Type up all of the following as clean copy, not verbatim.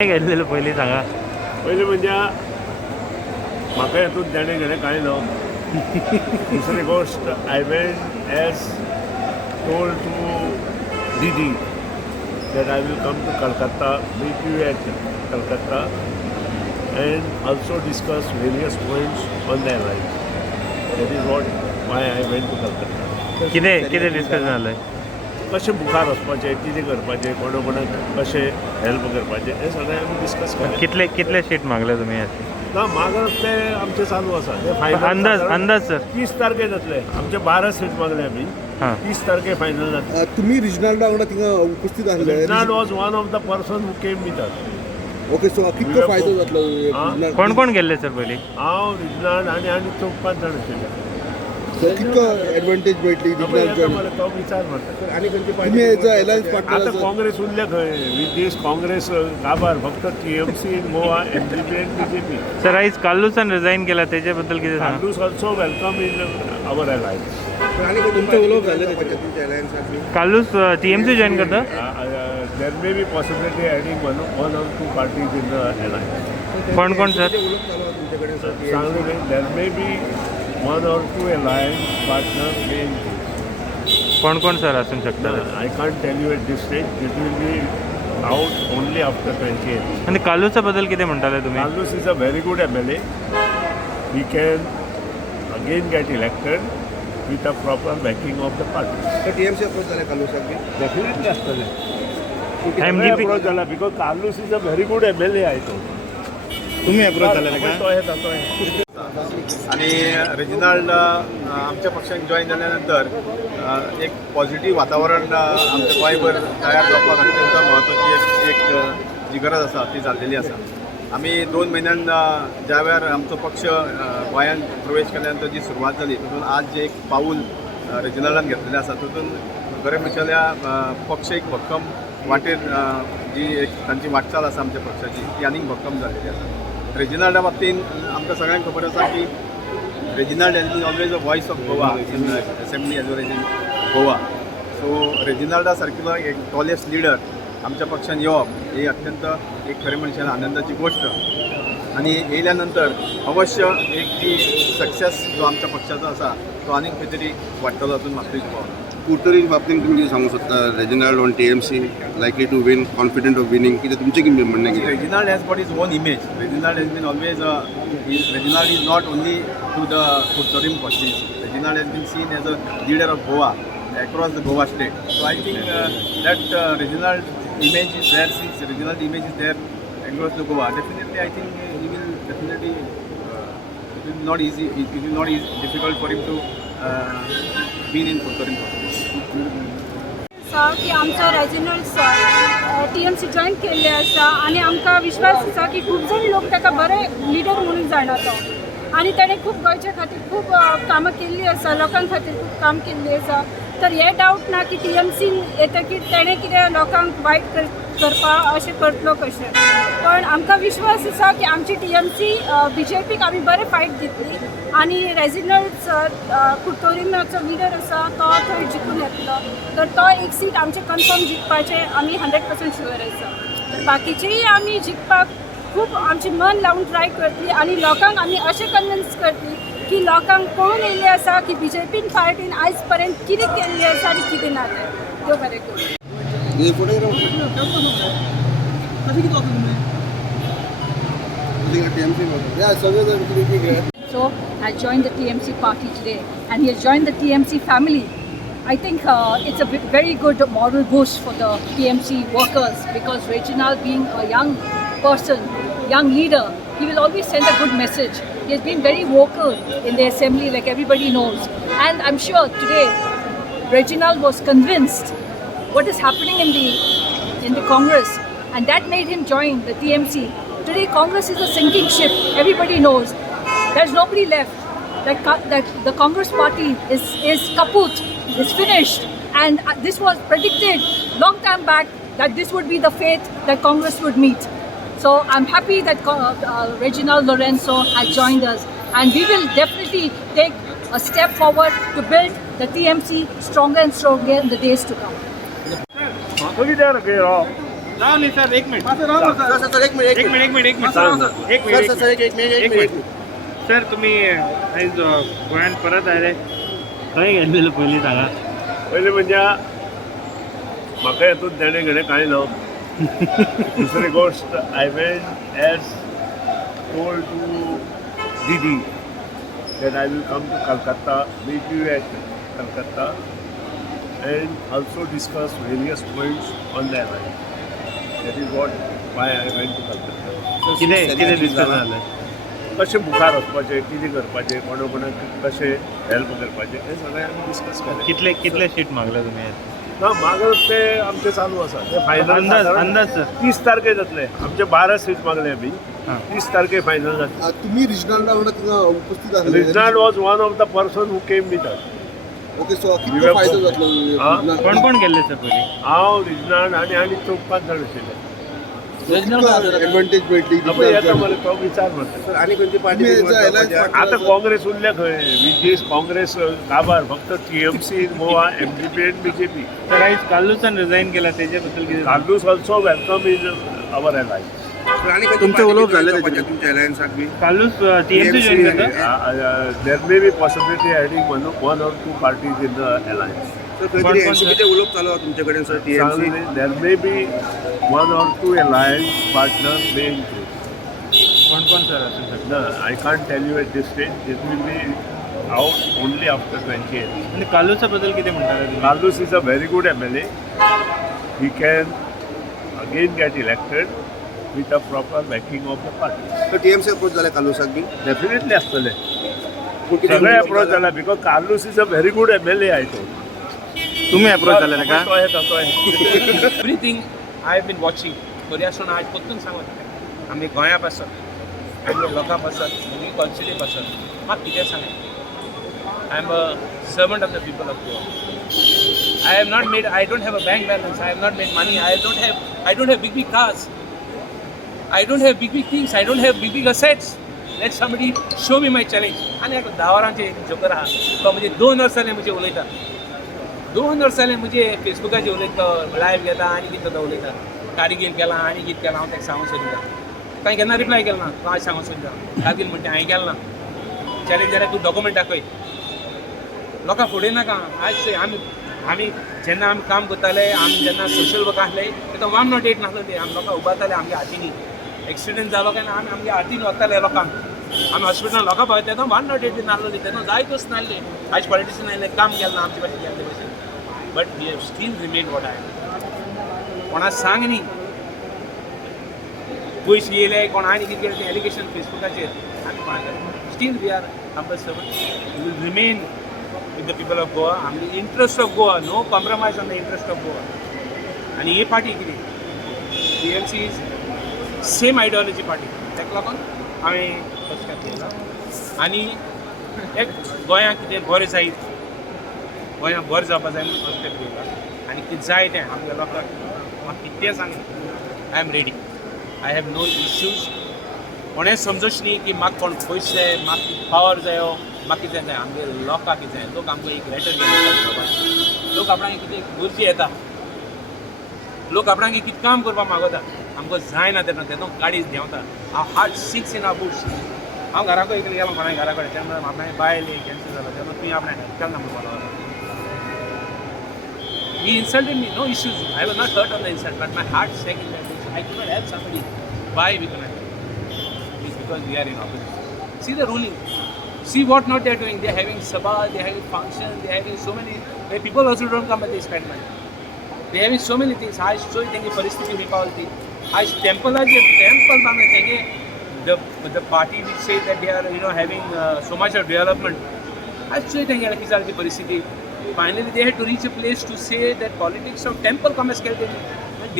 काय घेतलेलं पहिले सांगा. पहिले म्हणजे म्हाका हेतून देणे घेणे कांय ना. दुसरी गोष्ट I went as told to Didi that I will come to Calcutta, meet you at Calcutta and also discuss various points on their life. That is why I went to Calcutta. किती डिस्कस झालंय? कशें मुखार वचपाचें, कितें करपाचें, कोणा कोणाक कशें हेल्प करपाचें हें सगळें आमी डिस्कस केलें. कितले सीट मागले तुम्ही याचे? ना मागप ते आमचे चालू आसा ते फायनल अंदाज सर 30 तारखे जातले. आमचे 12 सीट मागले आमी. 30 तारखे फायनल जातले. तुम्ही रिजनल वांगडा थिंगा उपस्थित आसले. Reginald was one of the person who came with us. Okay, so कितको फायदो जातलो? कोण कोण गेल्ले सर पयली? हांव रिजनल आनी चौग 5 जाण आशिल्ले. सो कितको एडवांटेज मेळटली रिजनल? तो विचार म्हणटा आनी तुम्ही एज अ अलायन्स पार्टनर आता काँग्रेस उरले खंय विथ दीस काँग्रेस काबार फक्त TMC in Goa NDP and BJP. Sir आयज काल्लूसान रिजायन केला त्याच्याबद्दल किती सांगा? कालूस also welcome in our alliance. आनी तुमचे उलोवप जाले त्याच्या तुमच्या अलायन्साक? काल्लूस टीएमसी जॉईन करता? There may be possibility adding one or two parties in the alliance. कोण सर? सांगले there may be one or two alliance partner men. कोण सर असून शकता? I can't tell you at this stage. It will be out only after 28. आणि काल्लूचा बद्दल किती म्हणताले तुम्ही? Kallus is a very good MLA. He can again get elected with a proper backing of the party. TMC approach झाले कालूसाक? Definitely असतले. MDP अप्रोच झाला because Carlos is a very good MLA आहे तो. तुम्ही अप्रोच झालेला का? तो आहे. आणि रिजनल आमच्या पक्षान जॉईन जाल्यानंतर एक पॉझिटिव्ह वातावरण आमच्या गोंयभर तयार जावपाक अत्यंत म्हत्वाची एक जी गरज आसा ती जाल्लेली आसा. आमी 2 म्हयन्यान ज्या वेळार आमचो पक्ष गोंयांत प्रवेश केल्यानंतर जी सुरवात जाली तितून आज जे एक पाऊल रिजनलान घेतलेलें आसा तितून खरें म्हणल्यार पक्ष एक भक्कम वाटेर जी एक तांची वाटचाल आसा आमच्या पक्षाची ती आनीक भक्कम जाल्लेली आसा. रेजिनाल्डा बाबतीन आमकां सगळ्यांक खबर आसा की Reginald has been always a voice of Goa in assembly as well as in Goa. So रेजिनाल्डा सारकिलो एक टॉलेस्ट लिडर आमच्या पक्षान येवप ही अत्यंत एक खरें म्हणशान आनंदाची गोष्ट. आणि येयल्यानंतर अवश्य एक जी सक्सेस जो आमच्या पक्षाचा आसा तो आनीक खंय तरी वाडटलो हातून म्हाका दिसता. कुडतरी बाबतींत तुम्ही कितें सांगूंक सोदता? Reginald on TMC likely to win, confident of winning, कितें तुमचें कितें म्हणणें कितें? Reginald has got his own image. Reginald has been always Reginald is not only to the Kuttarim parties. Reginald has been seen as a leader of Goa across the Goa state. So I think that Reginald image is there. Since Reginald image is there across the Goa, definitely I think he will definitely. It will not easy. It will not easy, difficult for him to win in Kuttarim parties. की आमचो Reginald TMC join केल्ले आसा आनी आमकां विश्वास आसा की खूब जाण लोक ताका बरे लिडर म्हणून जाणा तो. आनी ताणें खूब गोंयच्या खातीर खूब कामां केल्लीं आसा, लोकां खातीर खूब काम केल्लीं आसा. तर हे डावट ना की टीएमसीन येतकीर ताणें कितें लोकांक वायट करपा अशें करतलो कशें. पण आमकां विश्वास आसा की आमची टीएमसी बीजेपीक आमी बरें फायट दितली आनी रेजिनल्ड सर कुट्टोरीमाचो लिडर आसा तो थंय जिखून येतलो. तर तो एक सीट आमचें कन्फर्म जिखपाचें आमी 100% शुअर आसा. तर बाकीचेय आमी जिखपाक खूब आमचें मन लावन ट्राय करतली आनी लोकांक आमी अशें कन्विन्स करतली की लोकांक कळून येयलें आसा की बीजेपीन पार्टीन आयज पर्यंत कितें केल्लें आसा आनी कितें ना तें. देव बरें करूं. So I joined the TMC party today, and he has joined the TMC family. I think it's a very good moral boost for the TMC workers because Reginald, being a young person, young leader, he will always send a good message. He has been very vocal in the assembly, like everybody knows, and I'm sure today Reginald was convinced what is happening in the Congress, and that made him join the TMC. Today Congress is a sinking ship. Everybody knows there's nobody left. That the Congress party is kaput, is finished, and this was predicted long time back that this would be the fate that Congress would meet. So I'm happy that Reginald Lorenzo has joined us, and we will definitely take a step forward to build the TMC stronger and stronger in the days to come. Sir एक minute sir तुम्ही आयज गोंयांत परत आयले खंय गेल्लेलो पयलीं सांगा पयलीं म्हणजे म्हाका हेतून देणे घेणे कांय ना दुसरी गोश्ट I went as told to Didi that I will come to Calcutta, meet you at Calcutta and also discuss various points on their life. That is why I went to Calcutta. कितें डिस्कस जालें कशें मुखार वचपाचें कितें करपाचें कोणाक कशें help करपाचें हें सगळें आमी डिस्कस केलें कितले शीट मागले तुमी ना मागप ते आमचे चालू आसा ते फायनल अंदाज सर 30 तारखे जातले आमचे 12 सीट मागले आमी 30 तारखे फायनल जातले तुम्ही रिजनल राउंडात उपस्थित आसले Reginald was one of the person who came with us okay सो किती फायदो जातलो कोण कोण गेल्ले सर पयलीं हांव रिजनल आनी 4-5 जाण आशिल्ले एडवांटेज मेळटली पळय येता मरे तो विचार म्हणटा सर आणि खंयची पार्टी आतां काँग्रेस उरले खंय विदेश काँग्रेस काबार फक्त TMC Goa MGP and BJP तर आयज काल्लूसान रिजायन केला तेजे बद्दल कितें Carlos also welcome in our alliance आणि तुमचे उलोवप जाले तुमच्या अलायन्साक बी काल्लूस TMC जॉइन करता there may be possibility adding one or two parties in the alliance. Sir खंय एनसीपीचे उलोवप चालू आहा तुमचे कडेन sir TMC There may be one or two alliance partners may increase. कोण सर आसूं शकता No, I can't tell you at this stage. It will be out only after 28. आनी काल्लूसा बद्दल कितें म्हणटाले तुमी Kallus is a very good MLA. He can again get elected with a proper backing of the party. तर TMC approach जाले कालूसाक B Definitely असतले. सगळे approach जाला because Kallus is a very good MLA I told. तुमी approach जाले ताका तो आहे everything I have been watching बऱ्यासून आज परतून सांगत आमी गोंया पासत आमच्या लोकां पासत आमी कॉन्स्टिट्युए पासत म्हाका कितें सांगलें I am a servant of the people of Goa I don't have a bank balance I have not made money I don't have big cars I don't have big things. I don't have big assets. Let somebody show me my challenge. आणि एक 10 वरांचे joker आहा तो म्हणजे 2 वर्सां जालें म्हणजे उलयता 2 वर्सां जालें म्हणजे फेसबुकाचेर उलयता लायव्ह घेता आनी कितें तो उलयता कारगील केलां आनी कितें केलां हांव ताका सांगूंक सोदता ताणें केन्ना रिप्लाय केलो ना तो आज सांगूंक सोदता कारगील म्हणटा हांवें केलें ना चॅलेंज जाल्यार तूं डॉक्युमेंट दाखय लोकां फुडें नाका आज आमी जेन्ना आमी काम करताले आमी जेन्ना सोशल वर्क आसले तेन्ना 108 नासलो ते आमी लोकां उबारताले आमच्या हातींनी एक्सिडेंट जालो काय ना आमी आमच्या हातीन वताले लोकांक आमी हॉस्पिटलान लोकां पळय तेन्ना 108 नासलो तेन्ना जायतोच नासले आयज पॉलिटिशियन आयले काम केलें ना आमचे भाशेन केल्ले भशेन but we have still remain what I am कोणा सांग न्ही पयशे येयले कोण आनी कितें केलें तें एलिगेशन फेसबुकाचेर आमी कोणाक स्टील वी आर आमकां we will remain with the people of Goa, and the interest of Goa, no compromise on the interest of Goa. And ये party कितें TMC is same ideology party. ताका लागून हांवें first step घेतला आनी एक गोंयांक कितें बरें जायत गोंयांक बरें जावपा जाय म्हणून फर्स्ट स्टेप घेतला आनी कितें जाय तें आमच्या लोकांक म्हाका कितें सांग I am ready I have no issues कोणें समजोच न्ही की म्हाका कोण पयशे जाय म्हाका पावर जायो म्हाका कितें जाय आमगे लोकांक कितें जाय लोक आमकां एक लेटर घेवन लोक आपणाक कितें गरजे येता लोक आपणाक कितें काम करपाक मागता आमकां जायना तेन्ना तेन्ना गाडी देंवता हांव हार्ट 6 इन आवर बुट्स हांव घराको एक गेलो कोणा घरा कडेन तेन्ना आपणाक बायल कॅन्सर जालो तेन्ना तुवें आपणाक हेल्प केन्ना म्हणपाक he insulted me no issues I was not hurt on the insult but my heart sank in that I can not help somebody why we can because we are in opposition see the ruling See what not they are doing. They are having sabha, they are having functions, they are having so many. Where people also don't come and they spend money. They are having so many things. आज so त्यांची परिस्थिती ही पावली. आज temple बांधले त्यांचे the party which say that they are having so much of development. आज so त्यांची किती झाली परिस्थिती. Finally they had to reach a place to say that politics of temple come as केले.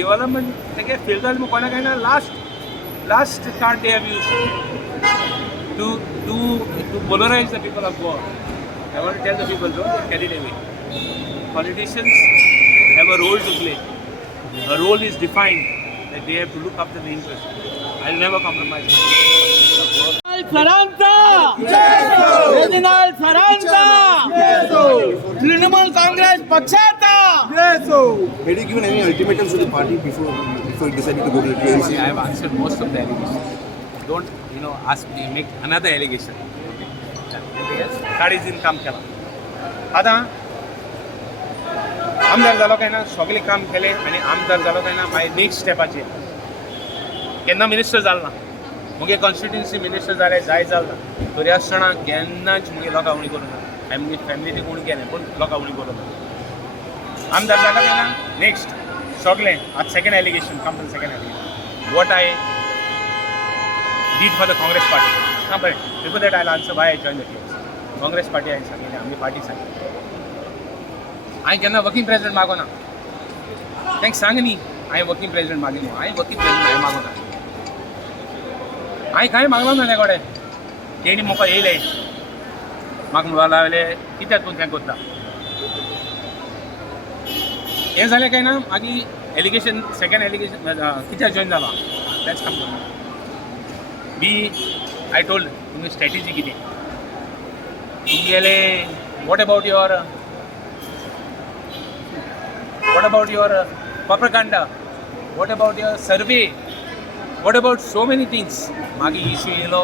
Development त्यांचे fail झाले मग कोणा काय ना last card they have used. To polarize the people of Goa. I want to tell the people, don't get carried away. Politicians have a role to play. A role is defined that they have to look after the interest. I will never compromise. Faranta! Reginald Faranta! Trinamool Congress पक्षाचा. Had you given any ultimatums to the party before you decided to go to the TMC? I have answered most of the allegations. Don't, ask me, make another allegation. काळीजीन काम केला. आता आमदार जालो काय ना सगळे काम केले आणि आमदार जालो काय ना मागीर नेक्स्ट स्टेपाचेर केन्ना मिनिस्टर जालो ना मुगे कॉन्स्टिट्युन्सी मिनिस्टर जाले जाय जालो ना तरी आसतना केन्नाच मुगे लोकां उणी करूं ना हांवें मुगे फॅमिली उणी केलें पूण लोकां उणी करूं ना आमदार जालो काय ना नेक्स्ट सगळें आतां second allegation come to second allegation what I did for the Congress party. But before that I'll answer why I joined the TMC. Congress party हांवें सांगिल्लें आमची पार्टी सांगिल्ली हांवें केन्ना वर्किंग प्रेसिडेंट मागोना तांकां सांग न्ही हांवें वर्किंग प्रेसिडेंट मागिल्लो हांवें वर्किंग प्रेसिडेंट हांवें मागोना हांवें कांय मागलो ना त्या कडेन तेणी म्हाका येयले म्हाका म्हणूंक लागले कित्याक तूं तें करता हें जालें काय ना मागीर एलिगेशन सेकेंड एलिगेशन कित्याक जॉइन जाला that's come be I told तुमची स्ट्रॅटेजी कितें तुमगेले what about your propaganda what about your survey what about so many things मागीर इश्यू येयलो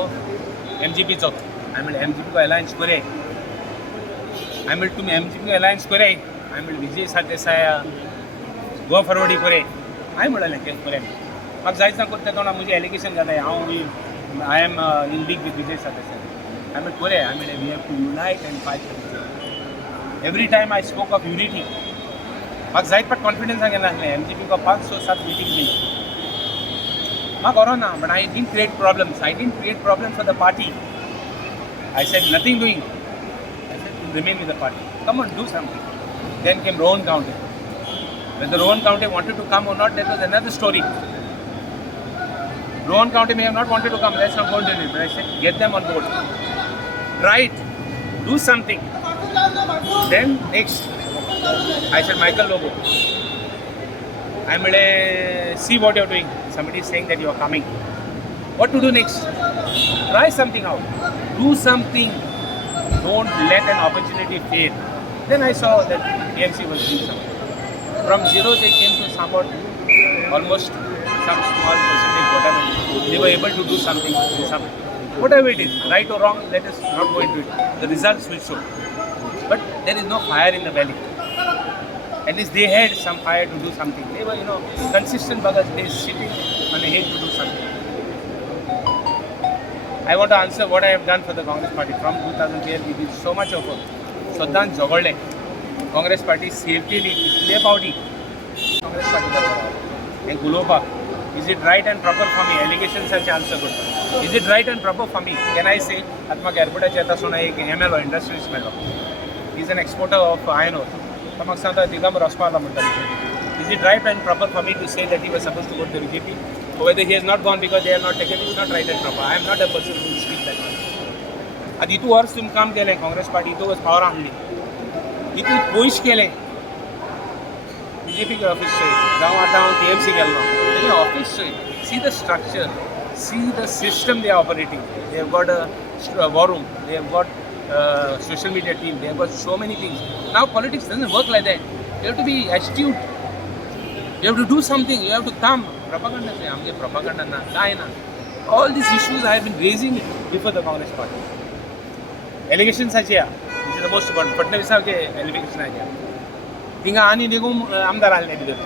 MGPचो हांवें म्हणलें MGP अलायन्स करे हांवें म्हणलें तुमी MGP अलायन्स करे हांवें म्हणलें विजय सरदेसाय गो फॉरवर्डी करे हांवें म्हणलें तें करे म्हाका जायच ना करता तोंडा म्हजें एलिगेशन जालें हांव I am in league with Vijay Sardesai हांवें म्हणलें करे हांवें म्हणलें we have to unite and fight for Vijay every time I spoke of unity म्हाका जायत पाट कॉन्फिडन्सान गेलें नासलें MGP को 5-7 मिटींग बी म्हाका खरो ना but I didn't create problems for the party I said nothing doing I said to remain with the party come on do something then came Rowan County whether Rowan County wanted to come or not that was another story. Rowan County may have not wanted to come, let's not go into it, but I said get them on board, try it, do something. Then next I said Michael Lobo, I'm going to see what you're doing. Somebody is saying that you are coming. What to do next? Try something out. Do something. Don't let an opportunity fail. Then I saw that TMC was doing something. From zero they came to somewhat, almost some small percentage, whatever. They were able to do something. Whatever it is, right or wrong, let us not go into it. The results will show. But there is no fire in the valley. At least they had some fire to do something. They were, consistent buggers. They sitting on a hill to do something. I want to answer what I have done for the Congress party. From 2012, we did so much of work. Saddam Jogole, Congress party safety league, party. Congress party and Guloba. Is it right and proper for me? Allegations are answer good. Is it right and proper for me? Can I say Atma Airport Cheta Sona ek MLO, industrialist mellow. He is an exporter of iron ore. Is it right and proper for me to say that he was supposed to go to the BJP? Or whether he has not gone because they have not taken it, it's not right and proper. I am not a person who will speak that much. Adi 2 hours tum kaam kele Congress party to was power आणली. इतू push केले BJP के office से जाऊँ आता हूँ TMC गेलो. लेकिन office से see the structure, see the system they are operating. They have got a war room. They have got social media team. They have got so many things. Now politics doesn't work like that. You have to be astute. You have to do something. You have to come. Propaganda se amge propaganda na kai na. All these issues I have been raising before the Congress party. Allegations are here. This is the most important. Patnavis साहब के allegations are here. तिंगा आनी देखो आमदार आले बिदर.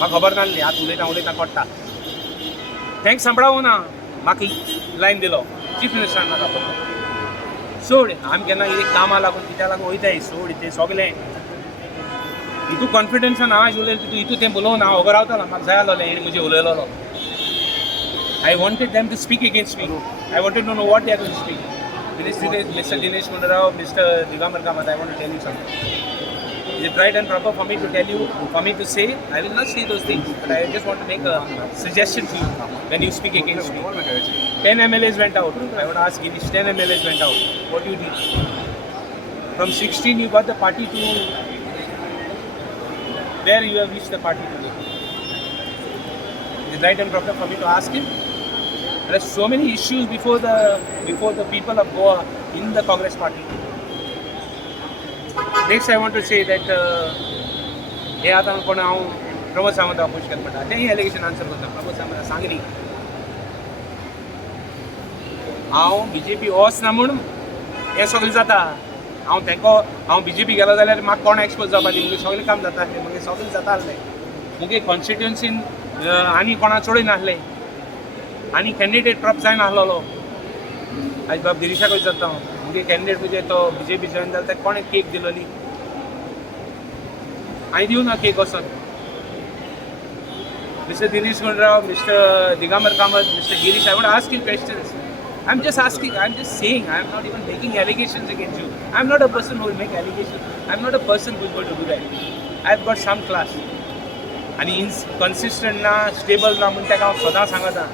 माक खबर नासली. आत उलयता कोट्टा. थँक्स सांभाळावो ना. माक लाईन दिलो. चीफ मिनिस्टर नाका पडलो. सोड आमी केन्ना एक कामा लागून कित्या लागून वयताय सोड तें सगलें हितू कॉन्फिडन्सान हांव उलयलें तितू हितू तें उलोवन हांव खबर रावतालो म्हाका जाय आसलोलें हेणी म्हजें उलयलोलो I wanted them to speak against me I wanted to know what they are going to speak mister Dinesh Gundu Rao mister Digambar Kamat I want to tell you something Is it right and proper for me to tell you, for me to say? I will not say those things, but I just want to make a suggestion to you when you speak against me. 10 MLAs went out. I would ask Girish, 10 MLAs went out. What you did? From 16, you got the party to where you have reached the party today. Is it right and proper for me to ask him? There are so many issues before the people of Goa in the Congress party. Next I want to say that हे आतां कोण हांव प्रमोद सावंत हांव खुश केलें म्हणटा तेंय allegation answer करता. प्रमोद सावंत सांगली हांव BJP वच ना म्हूण हें सगळें जाता. हांव BJP गेलो जाल्यार म्हाका कोण एक्सपोज जावपा दी मुगे सगळें काम जाता आसलें मुगे सगळें जाता आसलें. मुगे कॉन्स्टिट्युएन्सीन आनी कोणा चोडय नासलें आनी कॅन्डिडेट ड्रॉप जायना आसलोलो. आयज बाब गिरीशाकूच जाता हांव मुगे कॅन्डिडेट म्हणजे तो BJP जॉयन जालो ताका कोणें केक दिलोली हांवें दिवं ना केक वचोन. Mister Dinesh Gundu Rao, mister Digambar Kamat, mister Girish, I want to ask you questions. I'm just asking, I'm just saying, I'm not even making allegations against you. I'm not a person who will make allegations. I'm not a person who's going to do that. I've got some class. आणि consistent ना stable ना म्हणून ताका हांव सदां सांगता.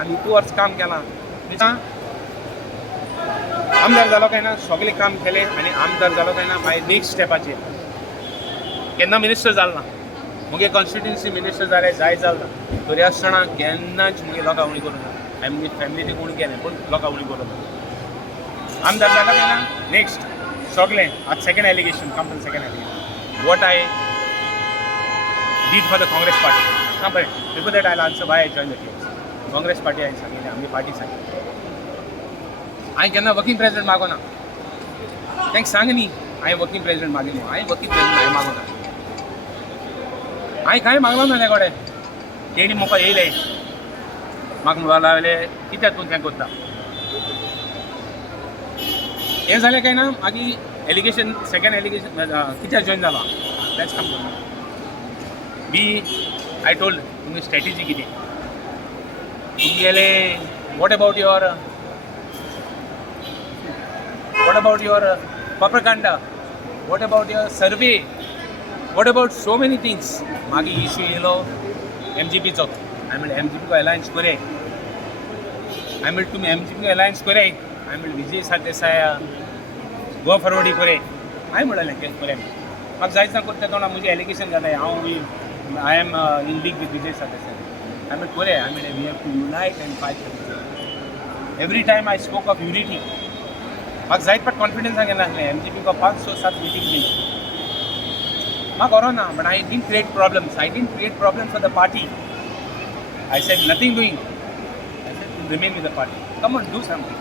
आनी 2 verse काम केलां आमदार जालो काय ना सगळें काम केलें आनी आमदार जालो काय ना मागीर नेक्स्ट स्टेपाचेर केन्ना मिनिस्टर जालो ना. मुगे कॉन्स्टिट्युएन्सी मिनिस्टर जालें जाय जालो ना तरी आसतना केन्नाच मुगे लोकां उणी करूं ना. हांवें मुगे फॅमिलीक उणी केलें पूण लोकां उणी करूं ना. आमदार जालो काय ना नेक्स्ट सगळें आतां second allegation come to second allegation what I did for the Congress party. No, but before that I'll answer why I joined the TMC. Congress party हांवें सांगिल्लें आमची पार्टी सांगिल्ली. हांवें केन्ना वर्किंग प्रेसिडेंट मागो ना. तांकां सांग न्ही हांवें वर्किंग प्रेसिडेंट मागिल्लो. हांवें वर्किंग प्रेसिडेंट हांवें मागो ना. हांवें कांय मागलो ना तें कडेन. तेणी म्हाका येयले म्हाका म्हणपाक लागले कित्याक तूं तें करता. हें जालें काय ना मागीर एलिगेशन सेकेंड एलिगेशन कित्याक जॉयन जालो that's come to I told तुमगे स्ट्रॅटेजी कितें तुमगेले what about your propaganda, what about your survey, what about so many things. मागीर इश्यू येयलो MGPचो. हांवें म्हणलें MGP को अलायन्स कोरे. हांवें म्हणलें तुमी MGP को अलायन्स कोरे. हांवें म्हणलें विजय सरदेसाय गो फॉरवर्डी कोरे. हांवें म्हणलें तें कोरे. म्हाका जायच ना करता तोंडा म्हजें एलिगेशन जालें हांव I am in league with Vijay Sardesai. I mean, we have to unite and fight for this. Every time I spoke of unity, म्हाका जायत पाट कॉन्फिडन्स गेलें नासलें. MGP को 5-7 मीटिंग केली म्हाका खरो ना. But I didn't create problems. I didn't create problems for the party. I said nothing doing. I said remain with the party. Come on, do something.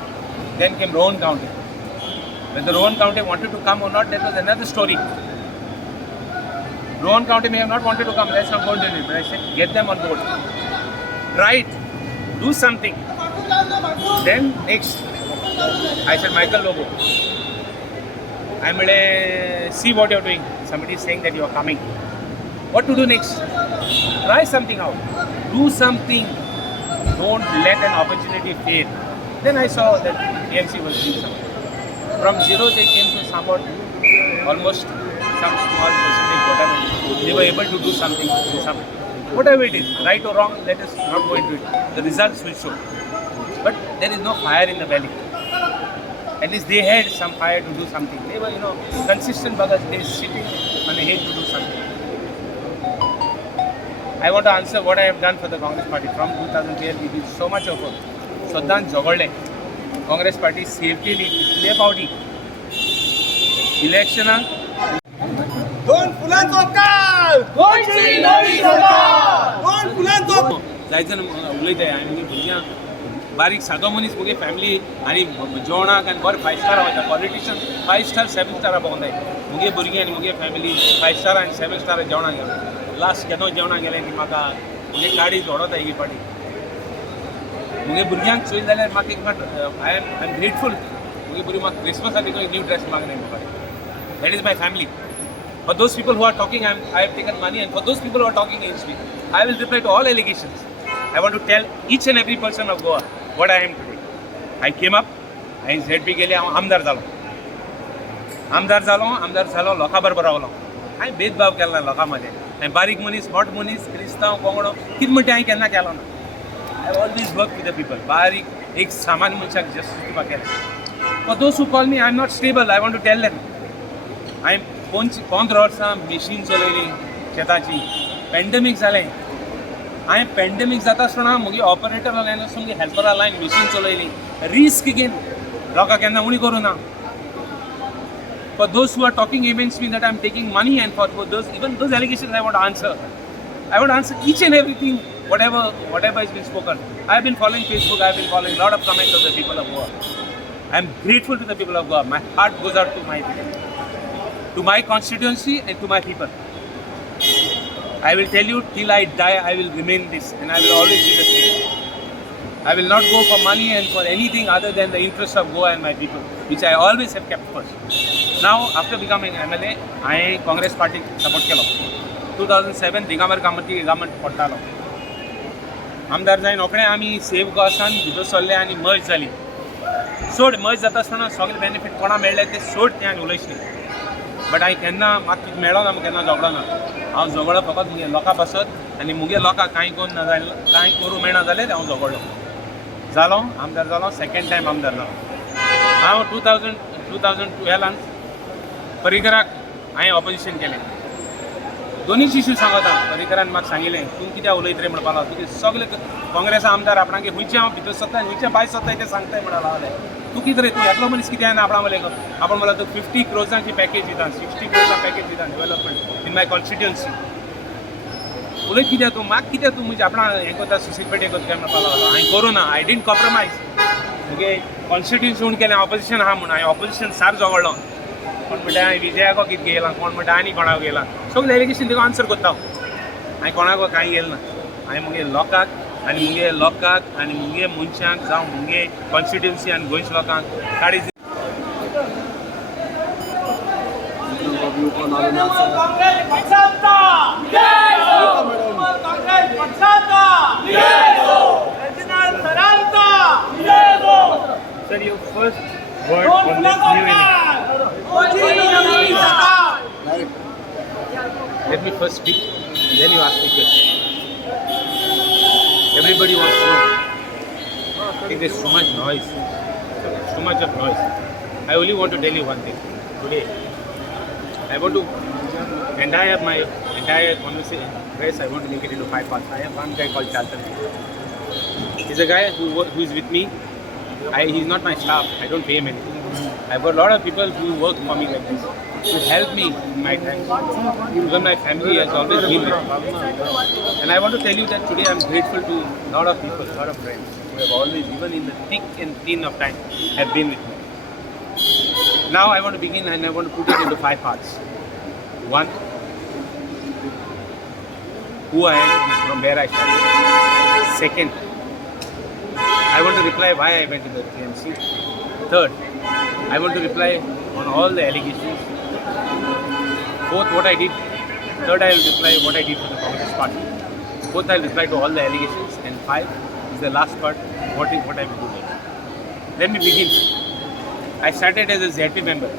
Then came Rowan County. Whether Rowan County wanted to come or not, that was another story. Rowan County may have not wanted to come, let's not go into it, but I said get them on board. Try it, do something. Then next, I said Michael Lobo, I'm going to see what you're doing. Somebody is saying that you're coming. What to do next? Try something out, do something. Don't let an opportunity fail. Then I saw that TMC was doing something. From zero they came to somewhat, almost some small percentage, whatever. They were able to do something. Whatever it is, right or wrong, let us not go into it. The results will show. But there is no fire in the belly. At least they had some fire to do something. They were, consistent buggers. They sitting on the head to do something. I want to answer what I have done for the Congress party. From 2012, we did so much of work. Sadan Jogole, Congress party safety play पावटी. Election दोन फुलांचो काळ गोंयची नवी सरकार. दोन फुलांचो जायचं उलयताय हांवें मुगे भुरग्यांक बारीक सादो मनीस मुगे फॅमिली आनी जेवणाक आनी बरें 5 स्टार वयता. पॉलिटिशियन 5 स्टार 7 स्टार भोंवताय. मुगे भुरगीं आनी मुगे फॅमिली 5 स्टार आनी 7 स्टार जेवणाक गेलो. लास्ट केन्ना जेवणाक गेलें की म्हाका मुगे गाडी जोडोता ही पाटी. मुगे भुरग्यांक चोय जाल्यार म्हाका एक फावट आय एम ग्रेटफूल. मुगे भुरगीं म्हाका क्रिसमसाक एक न्यू ड्रेस मागनाय म्हाका. That is my family. For those people who are talking, I have taken money, and for those people who are talking against me, I will reply to all allegations. I want to tell each and every person of Goa what I am today. I came up, I ZP गेले हांव आमदार जालो लोकां बरोबर रावलो. हांवें भेदभाव केलो ना लोकां मदें. हांवें बारीक मनीस मोठ मनीस क्रिस्तांव कोंगडो कितें म्हणटा हांवें केन्ना केलो ना. I always work with the people. बारीक एक सामान्य मनशाक जस्टीस दिवपाक केलें. For those who call me, I am not stable. I want to tell them. I am 15 वर्सां मशीन चलयली शेताची. पॅन्डेमीक जालें. हांवें पॅन्डेमीक जाता आसतना मुगे ऑपरेटर लायन वचून मुगे हेल्परा लायन मशीन चलयली. रिस्क घेवन लोकां केन्ना उणी करूं ना. For those who are talking against me that I'm taking money, and for those, even those allegations I want to answer. I want to answer each and everything, whatever has been spoken. I have been following Facebook, I have been following a lot of comments of the people of Goa. I am grateful to the people of Goa. My heart goes out to my people, to my constituency and to my people. I will tell you, till I die, I will remain this, and I will always be the same. I will not go for money and for anything other than the interest of Goa and my people, which I always have kept first. Now, after becoming MLA, I Congress party support Kelo. 2007 Digambar government पडटालो. आमदार जावन रोखडें आमी save गोसान भितर सरले आनी मर्ज जाली. सोड मर्ज जाता आसतना सगळे बेनिफीट कोणा मेळ्ळे ते सोड ते आनी उलयसले. बट हांवें केन्ना म्हाका कितें मेळ्ळो ना केन्ना झगडो ना. हांव झगडो फकत मुगे लोकां पासत आनी मुगे लोकांक कांय करून ना जालें कांय करूं मेळना जाल्यार हांव झगडलो. जालो आमदार जालो सेकेंड टायम आमदार जालो. हांव 2012 पर्रीकराक हांवें ऑपोजिशन केलें. दोनीच इश्यू सांगता. पर्रीकरान म्हाका सांगिल्लें तूं कित्याक उलयत रे म्हणपाक लागलो. तुगे सगळे काँग्रेसा आमदार आपणागे खंयचे हांव भितर सरता आनी खंयचे भायर सरता तें सांगताय म्हणून लागलें. तूं कितें रे तूं एकलो मनीस कित्याक आपणा आपण म्हणला तूं 50 crores पॅकेज दिता 60 crores पॅकेज दिता डेव्हलपमेंट इन माय कॉन्स्टिट्युएन्सी. उलयत कित्याक तूं म्हाका कित्याक तूं म्हणजे आपणा हें करता सुसेट हें करता काय म्हणपाक लागलो. हांवें करूं ना. I didn't compromise. मुगे कॉन्स्टिट्युएन्सी म्हूण केलें ऑपोजिशन आहा म्हूण हांवें ऑपोजिशन सार झगडलो. कोण म्हणटा हांवें विजयाको कितें गेला कोण म्हणटा आनी कोणाक गेला. सगळे एलिगेशन तिका आन्सर करता. हांवें कोणाक कांय गेलें ना. हांवें मुगे लोकांक आनी मुगे मनशांक जावं मुगे कॉन्स्टिट्युएन्सी आनी गोंयच्या लोकांक काडी Sir, your first word on this new inning. Let me first speak, and then you ask me question. Everybody wants to know. I think there's so much noise, too much of noise. I only want to tell you one thing. Today, I want to my entire conversation, press, I want to make it into 5 parts. I have one guy called Chaltan. He's a guy who is with me. He's not my staff. I don't pay him anything. I've got a lot of people who work for me like this, who help me in my time. Even my family has always been with me. And I want to tell you that today I'm grateful to a lot of people, a lot of friends who have always, even in the thick and thin of time, have been with me. Now I want to begin and I want to put it into 5 parts. 1, who I am from where I started. 2nd, I want to reply why I went to the TMC. 3rd, I want to reply on all the allegations. 4th, what I did. 3rd, I will reply what I did for the Congress party. 4th, I will reply to all the allegations. And 5 is the last part, what I will do next. Let me begin. I started as a ZP member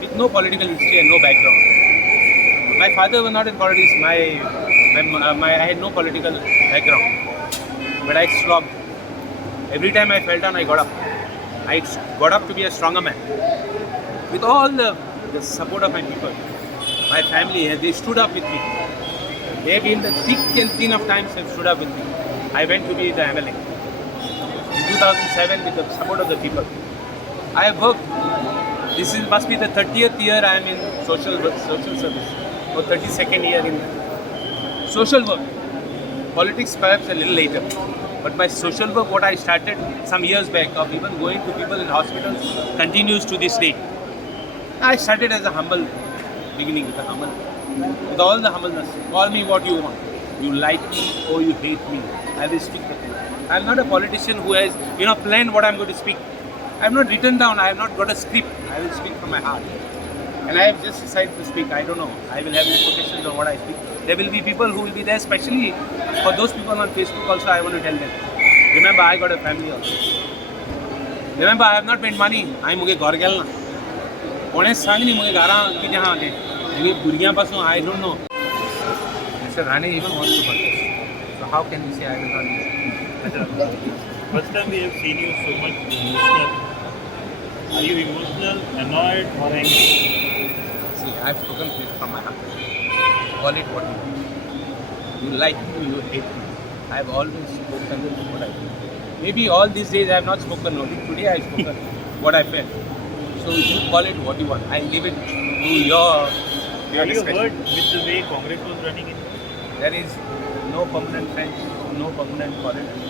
with no political history and no background. My father was not in politics. I had no political background, but I slogged. Every time I fell down, I got up. I got up to be a stronger man. With all the support of my people, my family, they stood up with me. They have been the thick and thin of times have stood up with me. I went to be the MLA. In 2007, with the support of the people, I have worked. This must be the 30th year I am in social service, or 32nd year in social work. Politics perhaps a little later. But my social work, what I started some years back, of even going to people in hospitals, continues to this day. I started as a humble beginning, with all the humbleness. Call me what you want. You like me or you hate me. I will speak the truth. I am not a politician who has planned what I am going to speak. I have not written down. I have not got a script. I will speak from my heart. And I have just decided to speak. I don't know. I will have repercussions on what I speak. There will be people who will be there, especially for those people on Facebook also, I want to tell them. Remember, I got a family also. Remember, I have not made money. I am going to go. कोणेच सांग न्ही मुगे घरां कितें आहा तें मुगे भुरग्यां पासून I don't know. Mr. Rane even wants to contest. So how can we say I will not use? First time we have seen you so much emotional. Are you emotional, annoyed, or angry? See, I have spoken from my heart. Call it what you want. You like me, you hate me. I have always spoken what I feel. Maybe all these days I have not spoken only. Today I have spoken what I felt. So you call it what you want. I leave it to your Have you discussion. heard with the way Congress was running in? There is no permanent friends, no permanent foreigners,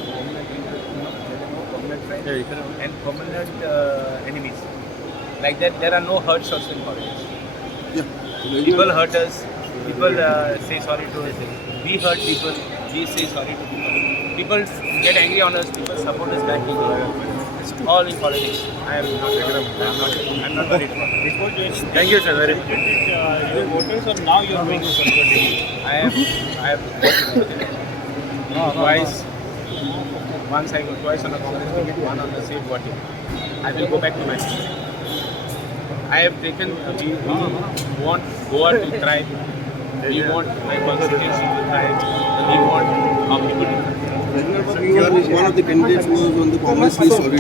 no permanent friends and permanent enemies. Like that, there are no hurts also in politics. People hurt us, people say sorry to us. We hurt people, we say sorry to people. People get angry on us, people support us back. It's all in politics. I'm not worried about it. Before joining, Thank you, sir. Very much. your voters or now you're going to convert? I have twice. Once I go twice on a Congress ticket, one on the same party. I will go back to my country. I have taken. We want Goa to thrive. We want my constituency to thrive. We want our people to thrive. You are one of the candidates who was on the Congress list already.